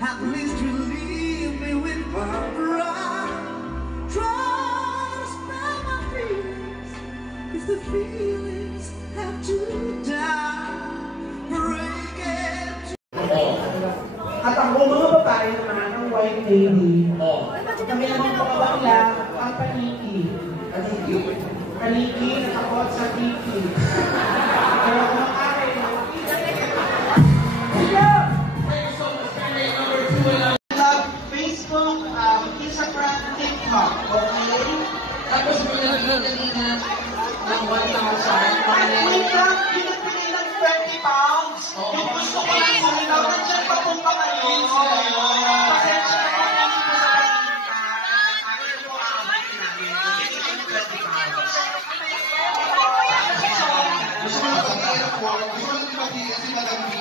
At least relieve me with Barbara. Try to spell my feelings, if the feelings have to die. Break it. At ang mga babae naman, ang white lady. Kami naman pakabakla, ang paniki. Paniki, nakapot sa tiki. Pero kung akin, Facebook, Instagram, TikTok, okay? Tapos pinag-iinalina ng 1,000. Wait lang, pinagpili ng 20 pounds. Yung gusto ko lang sa ilaw, nandiyan pa po ba kayo? Pasensya na po namin po sa pasinta. Ayaw mo aabot namin. Pinagpili ng 20 pounds. Gusto mo na pag-iirap po. Gusto mo na pag-iirap si Madam B. Madam B.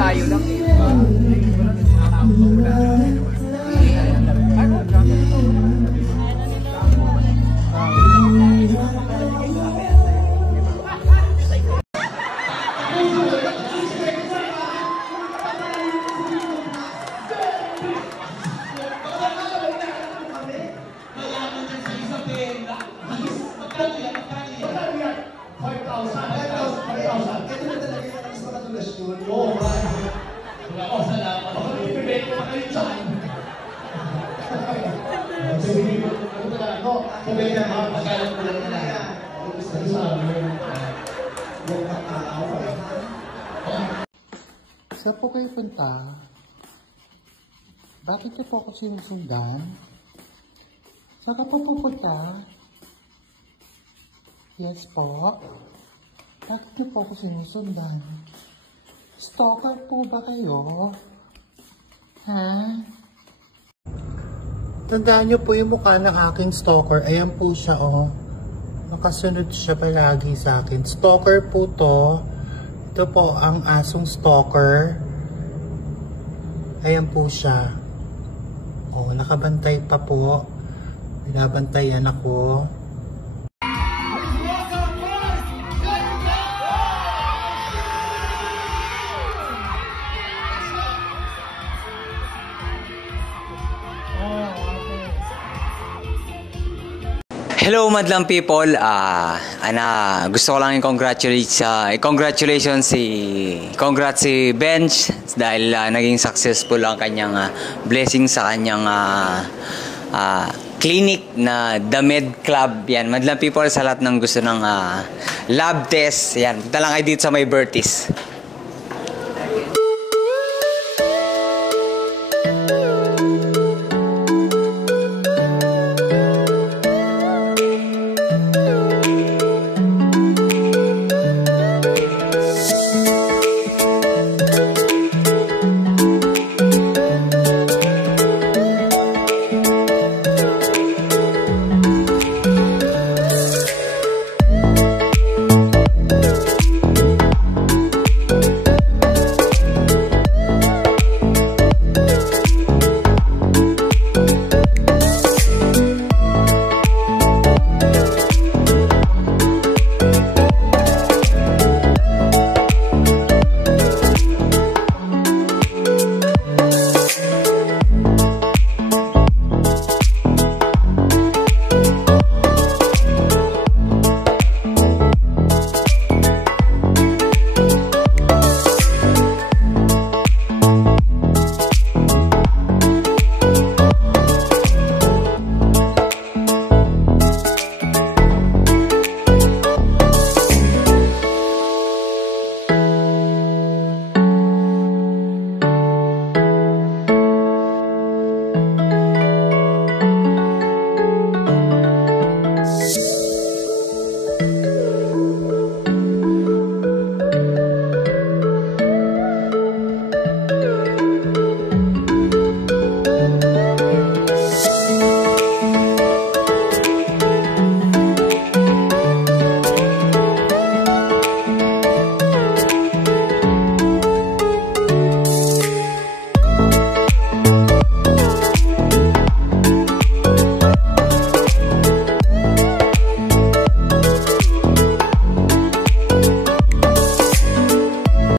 Tayo lang eh. Saan po kayo punta? Bakit niyo po ako sinusundan? Saan ka po pupunta? Yes po? Bakit niyo po ako sinusundan? Stalker po ba kayo? Ha? Tandaan niyo po yung mukha ng aking stalker. Ayan po siya, oh. Nakasunod siya palagi sa akin. Stalker po to. Ito po ang asong stalker. Ayan po siya. Oh, nakabantay pa po. Binabantayan ako. Hello madlang people, gusto ko lang congratulations si Bench dahil naging successful ang kanyang blessing sa kanyang clinic na The Med Club. Yan, madlang people, sa lahat ng gusto ng lab test, yan, punta lang kayo dito sa may Bertis.